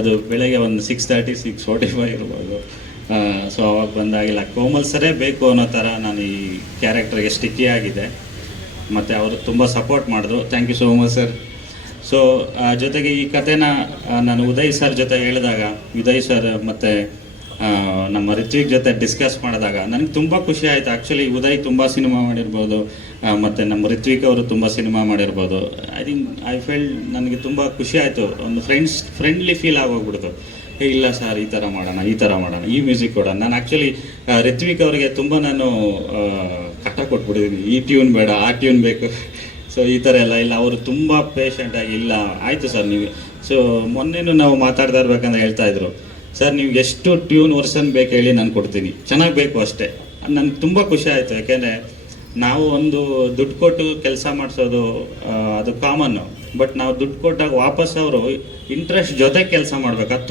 ಅದು ಬೆಳಗ್ಗೆ ಒಂದು 6:30 6:45 ಇರ್ಬೋದು. ಸೊ ಅವಾಗ ಬಂದಾಗಿಲ್ಲ ಕೋಮಲ್ ಸರೇ ಬೇಕು ಅನ್ನೋ ಥರ ನಾನು ಈ ಕ್ಯಾರೆಕ್ಟರ್ಗೆ ಸ್ಟಿಕ್ಕಿ ಆಗಿದೆ. ಮತ್ತು ಅವರು ತುಂಬ ಸಪೋರ್ಟ್ ಮಾಡಿದ್ರು. Thank you so much sir. So ಜೊತೆಗೆ ಈ ಕಥೆನ ನಾನು ಉದಯ್ ಸರ್ ಜೊತೆ ಹೇಳಿದಾಗ, ಉದಯ್ ಸರ್ ಮತ್ತು ನಮ್ಮ ರಿತ್ವಿಕ್ ಜೊತೆ ಡಿಸ್ಕಸ್ ಮಾಡಿದಾಗ ನನಗೆ ತುಂಬ ಖುಷಿ ಆಯಿತು. ಆ್ಯಕ್ಚುಲಿ ಉದಯ್ ತುಂಬ ಸಿನಿಮಾ ಮಾಡಿರ್ಬೋದು, ಮತ್ತು ನಮ್ಮ ರಿತ್ವಿಕ್ ಅವರು ತುಂಬ ಸಿನಿಮಾ ಮಾಡಿರ್ಬೋದು. ಐ ಫೀಲ್ ನನಗೆ ತುಂಬ ಖುಷಿ ಆಯಿತು. ಒಂದು ಫ್ರೆಂಡ್ಲಿ ಫೀಲ್ ಆಗೋಗ್ಬಿಡ್ತು. ಇಲ್ಲ ಸರ್ ಈ ಥರ ಮಾಡೋಣ, ಈ ಮ್ಯೂಸಿಕ್ ಕೊಡೋಣ. ನಾನು ಆ್ಯಕ್ಚುಲಿ ರಿತ್ವಿಕ್ ಅವರಿಗೆ ತುಂಬ ನಾನು ಕಟ್ಟ ಕೊಟ್ಬಿಟ್ಟಿದ್ದೀನಿ, ಈ ಟ್ಯೂನ್ ಬೇಡ ಆ ಟ್ಯೂನ್ ಬೇಕು. ಸೊ ಈ ಥರ ಇಲ್ಲ ಅವರು ತುಂಬ ಪೇಷಂಟಾಗಿ ಇಲ್ಲ ಆಯಿತು ಸರ್ ನೀವು. ಸೊ ಮೊನ್ನೆನೂ ನಾವು ಮಾತಾಡ್ತಾ ಇರ್ಬೇಕಂದ್ರೆ ಹೇಳ್ತಾಯಿದ್ರು, ಸರ್ ನೀವು ಎಷ್ಟು ಟ್ಯೂನ್ ವರ್ಷನ್ ಬೇಕು ಹೇಳಿ ನಾನು ಕೊಡ್ತೀನಿ, ಚೆನ್ನಾಗಿ ಬೇಕು ಅಷ್ಟೇ. ನನಗೆ ತುಂಬ ಖುಷಿ ಆಯಿತು. ಯಾಕೆಂದರೆ ನಾವು ಒಂದು ದುಡ್ಡು ಕೊಟ್ಟು ಕೆಲಸ ಮಾಡಿಸೋದು ಅದು ಕಾಮನ್ನು. ಬಟ್ ನಾವು ದುಡ್ಡು ಕೊಟ್ಟಾಗ ವಾಪಸ್ ಅವರು ಇಂಟ್ರೆಸ್ಟ್ ಜೊತೆ ಕೆಲಸ ಮಾಡಬೇಕು, ಅದು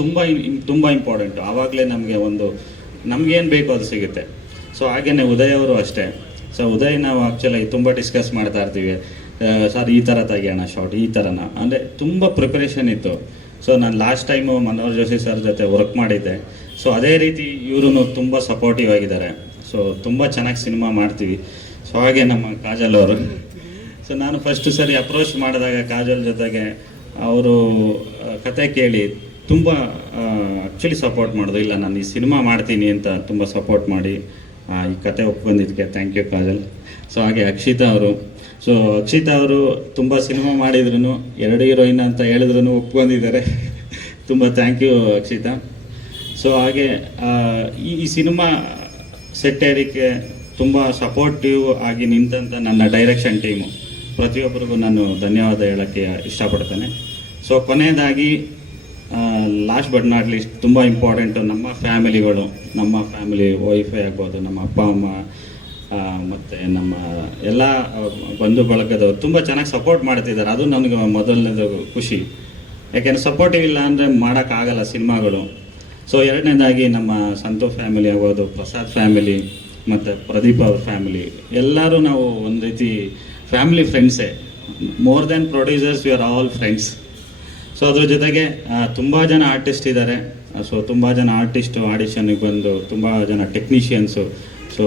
ತುಂಬ ಇಂಪಾರ್ಟೆಂಟು. ಆವಾಗಲೇ ನಮಗೇನು ಬೇಕೋ ಅದು ಸಿಗುತ್ತೆ. ಸೊ ಹಾಗೆಯೇ ಉದಯ್ ಅವರು ಅಷ್ಟೇ. ಸೊ ಉದಯ್ ನಾವು ಆ್ಯಕ್ಚುಲಾಗಿ ತುಂಬ ಡಿಸ್ಕಸ್ ಮಾಡ್ತಾ ಇರ್ತೀವಿ, ಸರ್ ಈ ಥರ ತೆಗಿಯೋಣ ಶಾರ್ಟ್, ಈ ಥರನ ಅಂದರೆ ತುಂಬ ಪ್ರಿಪರೇಷನ್ ಇತ್ತು. ಸೊ ನಾನು last time Manohar Joshi sir ಜೊತೆ ವರ್ಕ್ ಮಾಡಿದ್ದೆ. ಸೊ ಅದೇ ರೀತಿ ಇವರು ತುಂಬ ಸಪೋರ್ಟಿವ್ ಆಗಿದ್ದಾರೆ. ಸೊ ತುಂಬ ಚೆನ್ನಾಗಿ ಸಿನಿಮಾ ಮಾಡ್ತೀವಿ. ಸೊ ಹಾಗೆ ನಮ್ಮ ಕಾಜಲ್ ಅವರು. ಸೊ ನಾನು ಫಸ್ಟ್ ಸರಿ ಅಪ್ರೋಚ್ ಮಾಡಿದಾಗ ಕಾಜಲ್ ಜೊತೆಗೆ ಅವರು ಕತೆ ಕೇಳಿ ತುಂಬ ಆ್ಯಕ್ಚುಲಿ ಸಪೋರ್ಟ್ ಮಾಡಿದ್ರು. ಇಲ್ಲ ನಾನು ಈ ಸಿನಿಮಾ ಮಾಡ್ತೀನಿ ಅಂತ ತುಂಬ ಸಪೋರ್ಟ್ ಮಾಡಿ ಈ ಕತೆ ಒಪ್ಕೊಂಡಿದ್ದಕ್ಕೆ ಥ್ಯಾಂಕ್ ಯು ಕಾಜಲ್. ಸೊ ಹಾಗೆ ಅಕ್ಷಿತಾ ಅವರು ತುಂಬ ಸಿನಿಮಾ ಮಾಡಿದ್ರು, 2 ಹೀರೋಯಿನ್ ಅಂತ ಹೇಳಿದ್ರು ಒಪ್ಕೊಂಡಿದ್ದಾರೆ. ತುಂಬ ಥ್ಯಾಂಕ್ ಯು ಅಕ್ಷಿತಾ. ಸೊ ಹಾಗೆ ಈ ಸಿನಿಮಾ ಸೆಟ್ ಏರಿಕೆ ತುಂಬ ಸಪೋರ್ಟಿವ್ ಆಗಿ ನಿಂತಂಥ ನನ್ನ ಡೈರೆಕ್ಷನ್ ಟೀಮು ಪ್ರತಿಯೊಬ್ಬರಿಗೂ ನಾನು ಧನ್ಯವಾದ ಹೇಳೋಕ್ಕೆ ಇಷ್ಟಪಡ್ತೇನೆ. ಸೊ ಕೊನೆಯದಾಗಿ ಲಾಸ್ಟ್ ಬಟ್ ನಾಟ್ ಲೀಸ್ಟ್ ತುಂಬ ಇಂಪಾರ್ಟೆಂಟು ನಮ್ಮ ಫ್ಯಾಮಿಲಿಗಳು, ನಮ್ಮ ಫ್ಯಾಮಿಲಿ ವೈಫೈ ಆಗ್ಬೋದು, ನಮ್ಮ ಅಪ್ಪ ಅಮ್ಮ ಮತ್ತು ನಮ್ಮ ಎಲ್ಲ ಬಂಧು ಬಳಗದವರು ತುಂಬ ಚೆನ್ನಾಗಿ ಸಪೋರ್ಟ್ ಮಾಡ್ತಿದ್ದಾರೆ. ಅದು ನನಗೆ ಮೊದಲನೇದು ಖುಷಿ. ಯಾಕೆಂದರೆ ಸಪೋರ್ಟಿವ್ ಇಲ್ಲ ಅಂದರೆ ಮಾಡೋಕ್ಕಾಗಲ್ಲ ಸಿನಿಮಾಗಳು. ಸೊ ಎರಡನೇದಾಗಿ ನಮ್ಮ ಸಂತು ಫ್ಯಾಮಿಲಿ ಆಗ್ಬೋದು, ಪ್ರಸಾದ್ ಫ್ಯಾಮಿಲಿ ಮತ್ತು ಪ್ರದೀಪ್ ಅವ್ರ ಫ್ಯಾಮಿಲಿ, ಎಲ್ಲರೂ ನಾವು ಒಂದು ರೀತಿ ಫ್ಯಾಮಿಲಿ ಫ್ರೆಂಡ್ಸೇ. More than producers we are all friends. So ಅದ್ರ ಜೊತೆಗೆ ತುಂಬ ಜನ ಆರ್ಟಿಸ್ಟ್ ಇದ್ದಾರೆ. ಸೊ ತುಂಬ ಜನ ಆರ್ಟಿಸ್ಟು ಆಡಿಷನ್ಗೆ ಬಂದು ತುಂಬ ಜನ ಟೆಕ್ನಿಷಿಯನ್ಸು, ಸೊ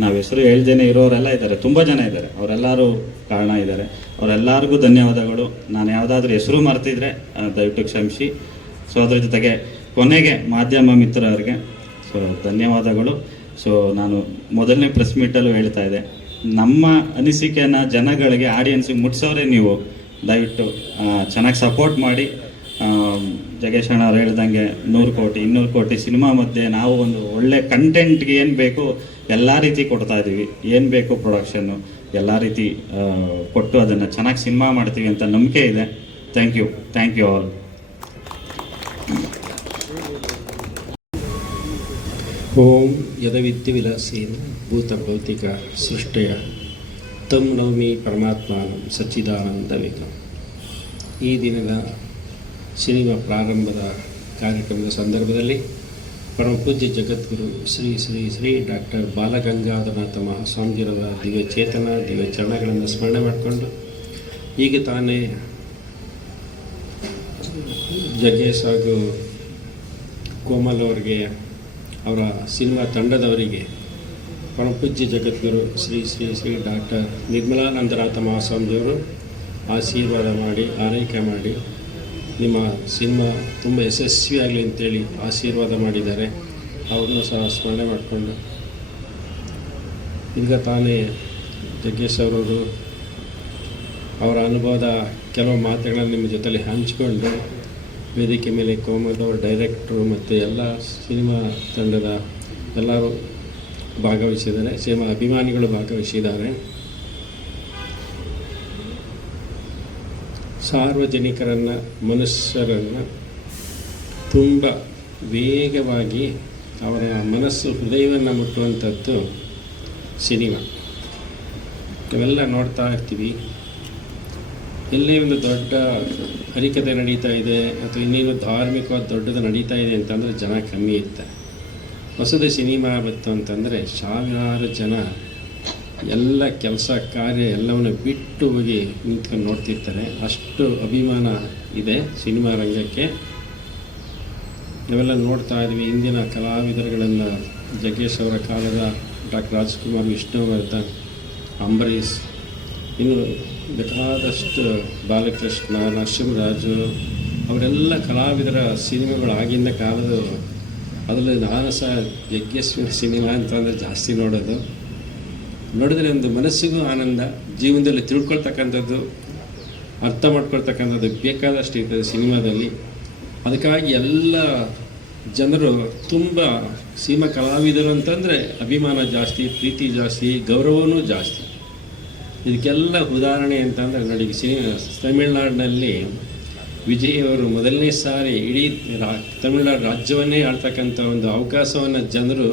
ನಾವು ಹೆಸರು ಹೇಳ್ದೇನೆ ಇರೋರೆಲ್ಲ ಇದ್ದಾರೆ, ತುಂಬ ಜನ ಇದ್ದಾರೆ, ಅವರೆಲ್ಲರೂ ಕಾರಣ ಇದ್ದಾರೆ. ಅವರೆಲ್ಲರಿಗೂ ಧನ್ಯವಾದಗಳು. ನಾನು ಯಾವುದಾದ್ರೂ ಹೆಸರು ಮರ್ತಿದ್ರೆ ದಯವಿಟ್ಟು ಕ್ಷಮಿಸಿ. ಸೊ ಅದ್ರ ಜೊತೆಗೆ ಕೊನೆಗೆ ಮಾಧ್ಯಮ ಮಿತ್ರರಿಗೆ ಸೊ ಧನ್ಯವಾದಗಳು. ಸೊ ನಾನು ಮೊದಲನೇ ಪ್ರೆಸ್ ಮೀಟಲ್ಲೂ ಹೇಳ್ತಾ ಇದ್ದೆ, ನಮ್ಮ ಅನಿಸಿಕೆಯನ್ನು ಜನಗಳಿಗೆ, ಆಡಿಯನ್ಸಿಗೆ ಮುಟ್ಸೋರೆ ನೀವು. ದಯವಿಟ್ಟು ಚೆನ್ನಾಗಿ ಸಪೋರ್ಟ್ ಮಾಡಿ. ಜಗ್ಗೇಶ್ ಅಣ್ಣ ಅವ್ರು ಹೇಳ್ದಂಗೆ 100 ಕೋಟಿ 200 ಕೋಟಿ ಸಿನಿಮಾ ಮಧ್ಯೆ ನಾವು ಒಂದು ಒಳ್ಳೆ ಕಂಟೆಂಟ್ಗೆ ಏನು ಬೇಕು ಎಲ್ಲ ರೀತಿ ಕೊಡ್ತಾ ಇದ್ದೀವಿ. ಏನು ಬೇಕು ಪ್ರೊಡಕ್ಷನ್ನು ಎಲ್ಲ ರೀತಿ ಕೊಟ್ಟು ಅದನ್ನು ಚೆನ್ನಾಗಿ ಸಿನಿಮಾ ಮಾಡ್ತೀವಿ ಅಂತ ನಂಬಿಕೆ ಇದೆ. Thank you all. ಓಂ ಯದವಿದ್ಯವಿಲಾಸೇನ ಭೂತಭೌತಿಕ ಸೃಷ್ಟಯ ತಂ ನವಮಿ ಪರಮಾತ್ಮಾನಂ ಸಚ್ಚಿದಾನಂದವಿಕಂ. ಈ ದಿನದ ಸಿನಿಮಾ ಪ್ರಾರಂಭದ ಕಾರ್ಯಕ್ರಮದ ಸಂದರ್ಭದಲ್ಲಿ ಪರಮ ಪೂಜ್ಯ ಜಗದ್ಗುರು ಶ್ರೀ ಶ್ರೀ ಶ್ರೀ ಡಾಕ್ಟರ್ ಬಾಲಗಂಗಾಧರನಾಥ ಮಹಾಸ್ವಾಮೀಜಿಯವರ ದಿವ್ಯ ಚೇತನ ದಿವ್ಯ ಚರಣಗಳನ್ನು ಸ್ಮರಣೆ ಮಾಡಿಕೊಂಡು, ಈಗ ತಾನೇ ಜಗ್ಗೇಶ್ ಹಾಗೂ ಕೋಮಲ್ ಅವರಿಗೆ, ಅವರ ಸಿನಿಮಾ ತಂಡದವರಿಗೆ ಪರಮ ಪೂಜ್ಯ ಜಗದ್ಗುರು ಶ್ರೀ ಶ್ರೀ ಶ್ರೀ ಡಾಕ್ಟರ್ ನಿರ್ಮಲಾನಂದನಾಥ ಮಹಾಸ್ವಾಮೀಜಿಯವರು ಆಶೀರ್ವಾದ ಮಾಡಿ, ಆರೈಕೆ ಮಾಡಿ, ನಿಮ್ಮ ಸಿನಿಮಾ ತುಂಬ ಯಶಸ್ವಿಯಾಗಲಿ ಅಂತೇಳಿ ಆಶೀರ್ವಾದ ಮಾಡಿದ್ದಾರೆ. ಅವ್ರನ್ನೂ ಸಹ ಸ್ಮರಣೆ ಮಾಡಿಕೊಂಡು, ಈಗ ತಾನೇ ಜಗ್ಗೇಶ್ ಅವರವರು ಅವರ ಅನುಭವದ ಕೆಲವು ಮಾತುಗಳನ್ನು ನಿಮ್ಮ ಜೊತೆಲಿ ಹಂಚಿಕೊಂಡು, ವೇದಿಕೆ ಮೇಲೆ ಕೋಮಲ್ ಅವರ ಡೈರೆಕ್ಟ್ರು ಮತ್ತು ಎಲ್ಲ ಸಿನಿಮಾ ತಂಡದ ಎಲ್ಲರೂ ಭಾಗವಹಿಸಿದ್ದಾರೆ, ಸಿನಿಮಾ ಅಭಿಮಾನಿಗಳು ಭಾಗವಹಿಸಿದ್ದಾರೆ. ಸಾರ್ವಜನಿಕರನ್ನು, ಮನುಷ್ಯರನ್ನು ತುಂಬ ವೇಗವಾಗಿ ಅವರ ಮನಸ್ಸು, ಹೃದಯವನ್ನು ಮುಟ್ಟುವಂಥದ್ದು ಸಿನಿಮಾ. ನಾವೆಲ್ಲ ನೋಡ್ತಾ ಇರ್ತೀವಿ, ಎಲ್ಲೇ ಒಂದು ದೊಡ್ಡ ಹರಿಕತೆ ನಡೀತಾ ಇದೆ ಅಥವಾ ಇನ್ನೇನು ಧಾರ್ಮಿಕವಾದ ದೊಡ್ಡದು ನಡೀತಾ ಇದೆ ಅಂತಂದರೆ ಜನ ಕಮ್ಮಿ ಇರ್ತಾರೆ. ಹೊಸದು ಸಿನಿಮಾ ಬಂತು ಅಂತಂದರೆ ಸಾವಿರಾರು ಜನ ಎಲ್ಲ ಕೆಲಸ ಕಾರ್ಯ ಎಲ್ಲವನ್ನು ಬಿಟ್ಟು ಹೋಗಿ ನಿಂತ್ಕೊಂಡು ನೋಡ್ತಿರ್ತಾರೆ. ಅಷ್ಟು ಅಭಿಮಾನ ಇದೆ ಸಿನಿಮಾ ರಂಗಕ್ಕೆ. ನಾವೆಲ್ಲ ನೋಡ್ತಾ ಇದ್ವಿ ಇಂದಿನ ಕಲಾವಿದರುಗಳನ್ನು, ಜಗ್ಗೇಶ್ ಅವರ ಕಾಲದ ಡಾಕ್ಟರ್ ರಾಜ್ಕುಮಾರ್, ವಿಷ್ಣುವರ್ಧನ್, ಅಂಬರೀಷ್, ಇನ್ನು ಬೇಕಾದಷ್ಟು ಬಾಲಕೃಷ್ಣ, ನರಸಿಂಹರಾಜು, ಅವರೆಲ್ಲ ಕಲಾವಿದರ ಸಿನಿಮಾಗಳು ಆಗಿನ ಕಾಲದ. ಅದರಲ್ಲಿ ನಾನು ಸಹ ಯಜ್ಞೇಶ್ವರಿ ಸಿನಿಮಾ ಅಂತಂದರೆ ಜಾಸ್ತಿ ನೋಡಿದ್ರೆ ಒಂದು ಮನಸ್ಸಿಗೂ ಆನಂದ, ಜೀವನದಲ್ಲಿ ತಿಳ್ಕೊಳ್ತಕ್ಕಂಥದ್ದು, ಅರ್ಥ ಮಾಡ್ಕೊಳ್ತಕ್ಕಂಥದ್ದು ಬೇಕಾದಷ್ಟು ಇರ್ತದೆ ಸಿನಿಮಾದಲ್ಲಿ. ಅದಕ್ಕಾಗಿ ಎಲ್ಲ ಜನರು ತುಂಬ ಸಿನಿಮಾ ಕಲಾವಿದರು ಅಂತಂದರೆ ಅಭಿಮಾನ ಜಾಸ್ತಿ, ಪ್ರೀತಿ ಜಾಸ್ತಿ, ಗೌರವವೂ ಜಾಸ್ತಿ. ಇದಕ್ಕೆಲ್ಲ ಉದಾಹರಣೆ ಅಂತಂದರೆ ನೋಡಿ, ತಮಿಳುನಾಡಿನಲ್ಲಿ ವಿಜಯ್ ಅವರು ಮೊದಲನೇ ಸಾರಿ ಇಡೀ ತಮಿಳುನಾಡು ರಾಜ್ಯವನ್ನೇ ಆಳ್ತಕ್ಕಂಥ ಒಂದು ಅವಕಾಶವನ್ನು ಜನರು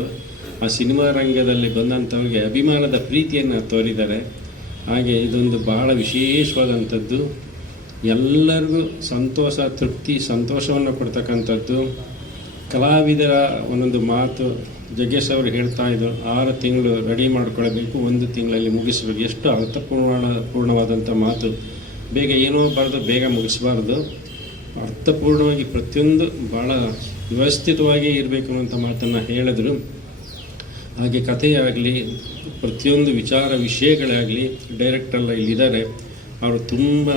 ಆ ಸಿನಿಮಾ ರಂಗದಲ್ಲಿ ಬಂದಂಥವ್ರಿಗೆ ಅಭಿಮಾನದ ಪ್ರೀತಿಯನ್ನು ತೋರಿದ್ದಾರೆ. ಹಾಗೆ ಇದೊಂದು ಬಹಳ ವಿಶೇಷವಾದಂಥದ್ದು, ಎಲ್ಲರಿಗೂ ಸಂತೋಷ, ತೃಪ್ತಿ, ಸಂತೋಷವನ್ನು ಕೊಡ್ತಕ್ಕಂಥದ್ದು. ಕಲಾವಿದರ ಒಂದೊಂದು ಮಾತು ಜಗ್ಗೇಶ್ ಅವರು ಹೇಳ್ತಾ ಇದ್ರು, 6 ತಿಂಗಳು ರೆಡಿ ಮಾಡ್ಕೊಳ್ಬೇಕು, 1 ತಿಂಗಳಲ್ಲಿ ಮುಗಿಸ್ಬೇಕು. ಎಷ್ಟು ಅರ್ಥಪೂರ್ಣವಾದಂಥ ಮಾತು. ಬೇಗ ಏನೋ ಬರೆದು ಬೇಗ ಮುಗಿಸ್ಬಾರ್ದು, ಅರ್ಥಪೂರ್ಣವಾಗಿ ಪ್ರತಿಯೊಂದು ಭಾಳ ವ್ಯವಸ್ಥಿತವಾಗಿ ಇರಬೇಕು ಅನ್ನೋಂಥ ಮಾತನ್ನು ಹೇಳಿದ್ರು. ಹಾಗೆ ಕಥೆಯಾಗಲಿ, ಪ್ರತಿಯೊಂದು ವಿಷಯಗಳಾಗಲಿ, ಡೈರೆಕ್ಟರೆಲ್ಲ ಇಲ್ಲಿದ್ದಾರೆ, ಅವರು ತುಂಬ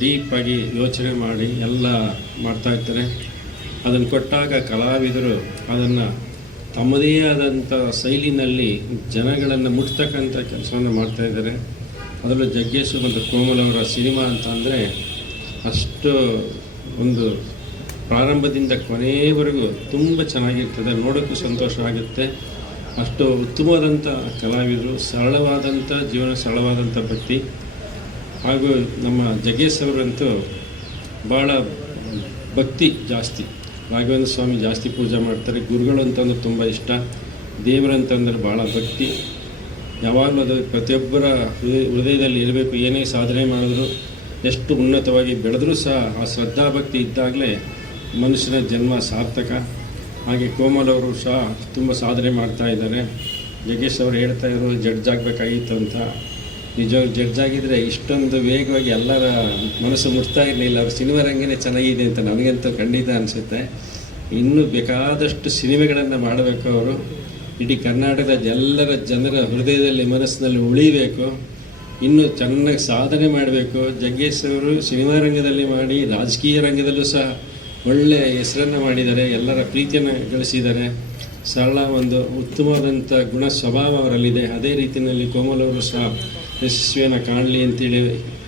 ಡೀಪಾಗಿ ಯೋಚನೆ ಮಾಡಿ ಎಲ್ಲ ಮಾಡ್ತಾಯಿರ್ತಾರೆ. ಅದನ್ನು ಕೊಟ್ಟಾಗ ಕಲಾವಿದರು ಅದನ್ನು ತಮ್ಮದೇ ಆದಂಥ ಶೈಲಿನಲ್ಲಿ ಜನಗಳನ್ನು ಮುಟ್ತಕ್ಕಂಥ ಕೆಲಸವನ್ನು ಮಾಡ್ತಾಯಿದ್ದಾರೆ. ಅದರಲ್ಲೂ ಜಗ್ಗೇಶ್ ಮತ್ತು ಕೋಮಲ್ ಅವರ ಸಿನಿಮಾ ಅಂತ ಅಂದರೆ ಅಷ್ಟು ಒಂದು ಪ್ರಾರಂಭದಿಂದ ಕೊನೆಯವರೆಗೂ ತುಂಬ ಚೆನ್ನಾಗಿರ್ತದೆ, ನೋಡೋಕ್ಕೂ ಸಂತೋಷ ಆಗುತ್ತೆ. ಅಷ್ಟು ಉತ್ತಮವಾದಂಥ ಕಲಾವಿದರು, ಸರಳವಾದಂಥ ಜೀವನ, ಸರಳವಾದಂಥ ಭಕ್ತಿ. ಹಾಗೂ ನಮ್ಮ ಜಗ್ಗೇಶ್ ಅವರಂತೂ ಭಾಳ ಭಕ್ತಿ ಜಾಸ್ತಿ. ರಾಘವೇಂದ್ರ ಸ್ವಾಮಿ ಜಾಸ್ತಿ ಪೂಜೆ ಮಾಡ್ತಾರೆ. ಗುರುಗಳು ಅಂತಂದ್ರೆ ತುಂಬ ಇಷ್ಟ, ದೇವರಂತಂದ್ರೆ ಭಾಳ ಭಕ್ತಿ. ಯಾವಾಗಲೂ ಅದು ಪ್ರತಿಯೊಬ್ಬರ ಹೃದಯದಲ್ಲಿ ಇರಬೇಕು. ಏನೇ ಸಾಧನೆ ಮಾಡಿದ್ರು, ಎಷ್ಟು ಉನ್ನತವಾಗಿ ಬೆಳೆದರೂ ಸಹ ಆ ಶ್ರದ್ಧಾಭಕ್ತಿ ಇದ್ದಾಗಲೇ ಮನುಷ್ಯನ ಜನ್ಮ ಸಾರ್ಥಕ. ಹಾಗೆ ಕೋಮಲ್ ಅವರು ಸಹ ತುಂಬ ಸಾಧನೆ ಮಾಡ್ತಾ ಇದ್ದಾರೆ. ಜಗ್ಗೇಶ್ ಅವರು ಹೇಳ್ತಾ ಇದ್ರು ಜಡ್ಜ್ ಆಗಬೇಕಾಗಿತ್ತು ಅಂತ. ನಿಜವಾಗಿ ಜಡ್ಜ್ ಆಗಿದ್ದರೆ ಇಷ್ಟೊಂದು ವೇಗವಾಗಿ ಎಲ್ಲರ ಮನಸ್ಸು ಮುಟ್ತಾ ಇರಲಿಲ್ಲ. ಅವ್ರ ಸಿನಿಮಾ ರಂಗನೇ ಚೆನ್ನಾಗಿದೆ ಅಂತ ನನಗಂತೂ ಖಂಡಿತ ಅನಿಸುತ್ತೆ. ಇನ್ನೂ ಬೇಕಾದಷ್ಟು ಸಿನಿಮೆಗಳನ್ನು ಮಾಡಬೇಕು ಅವರು. ಇಡೀ ಕರ್ನಾಟಕದ ಎಲ್ಲರ ಜನರ ಹೃದಯದಲ್ಲಿ ಮನಸ್ಸಿನಲ್ಲಿ ಉಳಿಬೇಕು. ಇನ್ನೂ ಚೆನ್ನಾಗಿ ಸಾಧನೆ ಮಾಡಬೇಕು. ಜಗ್ಗೇಶ್ ಅವರು ಸಿನಿಮಾ ರಂಗದಲ್ಲಿ ಮಾಡಿ ರಾಜಕೀಯ ರಂಗದಲ್ಲೂ ಸಹ ಒಳ್ಳೆಯ ಹೆಸರನ್ನು ಮಾಡಿದ್ದಾರೆ, ಎಲ್ಲರ ಪ್ರೀತಿಯನ್ನು ಗಳಿಸಿದ್ದಾರೆ. ಸರಳ ಒಂದು ಉತ್ತಮವಾದಂಥ ಗುಣ ಸ್ವಭಾವ ಅವರಲ್ಲಿದೆ. ಅದೇ ರೀತಿಯಲ್ಲಿ ಕೋಮಲ್ ಅವರು ಸಹ ಯಶಸ್ವಿಯನ್ನು ಕಾಣಲಿ ಅಂತೇಳಿ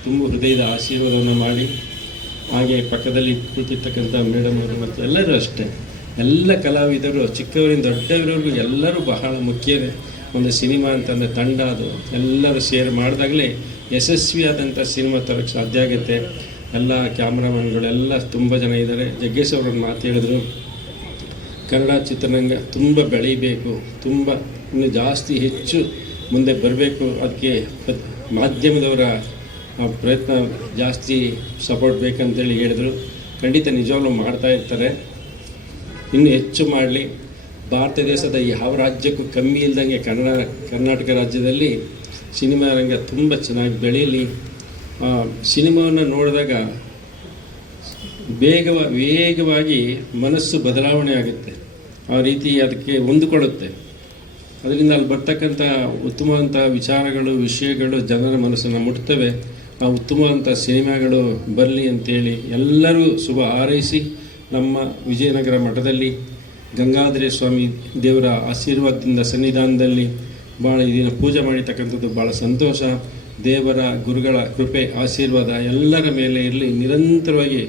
ತುಂಬ ಹೃದಯದ ಆಶೀರ್ವಾದವನ್ನು ಮಾಡಿ, ಹಾಗೆ ಪಕ್ಕದಲ್ಲಿ ಕೂತಿರ್ತಕ್ಕಂಥ ಮೇಡಮ್ ಅವರು ಮತ್ತು ಎಲ್ಲರೂ ಅಷ್ಟೇ, ಎಲ್ಲ ಕಲಾವಿದರು ಚಿಕ್ಕವರಿಂದ ದೊಡ್ಡವರವರೆಗೂ ಎಲ್ಲರೂ ಬಹಳ ಮುಖ್ಯ. ಒಂದು ಸಿನಿಮಾ ಅಂತಂದರೆ ತಂಡ, ಅದು ಎಲ್ಲರೂ ಸೇರಿ ಮಾಡಿದಾಗಲೇ ಯಶಸ್ವಿಯಾದಂಥ ಸಿನಿಮಾ ತರೋಕ್ಕೆ ಸಾಧ್ಯ ಆಗುತ್ತೆ. ಎಲ್ಲ ಕ್ಯಾಮ್ರಾಮನ್ಗಳೆಲ್ಲ ತುಂಬ ಜನ ಇದ್ದಾರೆ. ಜಗ್ಗೇಶ್ ಅವ್ರನ್ನ ಮಾತು ಹೇಳಿದ್ರು, ಕನ್ನಡ ಚಿತ್ರರಂಗ ತುಂಬ ಬೆಳೀಬೇಕು, ತುಂಬ ಇನ್ನು ಜಾಸ್ತಿ ಹೆಚ್ಚು ಮುಂದೆ ಬರಬೇಕು. ಅದಕ್ಕೆ ಮಾಧ್ಯಮದವರ ಪ್ರಯತ್ನ ಜಾಸ್ತಿ ಸಪೋರ್ಟ್ ಬೇಕಂತೇಳಿ ಹೇಳಿದರು. ಖಂಡಿತ ನಿಜವಾಗ್ಲೂ ಮಾಡ್ತಾ ಇರ್ತಾರೆ, ಇನ್ನು ಹೆಚ್ಚು ಮಾಡಲಿ. ಭಾರತ ದೇಶದ ಯಾವ ರಾಜ್ಯಕ್ಕೂ ಕಮ್ಮಿ ಇಲ್ದಂಗೆ ಕರ್ನಾಟಕ ರಾಜ್ಯದಲ್ಲಿ ಸಿನಿಮಾ ರಂಗ ತುಂಬ ಚೆನ್ನಾಗಿ ಬೆಳೀಲಿ. ಸಿನಿಮಾವನ್ನು ನೋಡಿದಾಗ ವೇಗವಾಗಿ ಮನಸ್ಸು ಬದಲಾವಣೆ ಆಗುತ್ತೆ, ಆ ರೀತಿ ಅದಕ್ಕೆ ಹೊಂದಿಕೊಳ್ಳುತ್ತೆ. ಅದರಿಂದ ಅಲ್ಲಿ ಬರ್ತಕ್ಕಂಥ ಉತ್ತಮವಂಥ ವಿಚಾರಗಳು, ವಿಷಯಗಳು ಜನರ ಮನಸ್ಸನ್ನು ಮುಟ್ತವೆ. ಆ ಉತ್ತಮವಂಥ ಸಿನಿಮಾಗಳು ಬರಲಿ ಅಂತೇಳಿ ಎಲ್ಲರೂ ಶುಭ ಹಾರೈಸಿ, ನಮ್ಮ ವಿಜಯನಗರ ಮಠದಲ್ಲಿ ಗಂಗಾಧರ ಸ್ವಾಮಿ ದೇವರ ಆಶೀರ್ವಾದದಿಂದ ಸನ್ನಿಧಾನದಲ್ಲಿ ಭಾಳ ಇದನ್ನು ಪೂಜೆ ಮಾಡಿರ್ತಕ್ಕಂಥದ್ದು ಭಾಳ ಸಂತೋಷ. ದೇವರ ಗುರುಗಳ ಕೃಪೆ ಆಶೀರ್ವಾದ ಎಲ್ಲರ ಮೇಲೆ ಇರಲಿ, ನಿರಂತರವಾಗಿ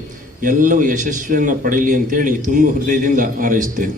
ಎಲ್ಲವೂ ಯಶಸ್ವಿಯನ್ನು ಪಡೀಲಿ ಅಂತೇಳಿ ತುಂಬ ಹೃದಯದಿಂದ ಹಾರೈಸ್ತೇನೆ.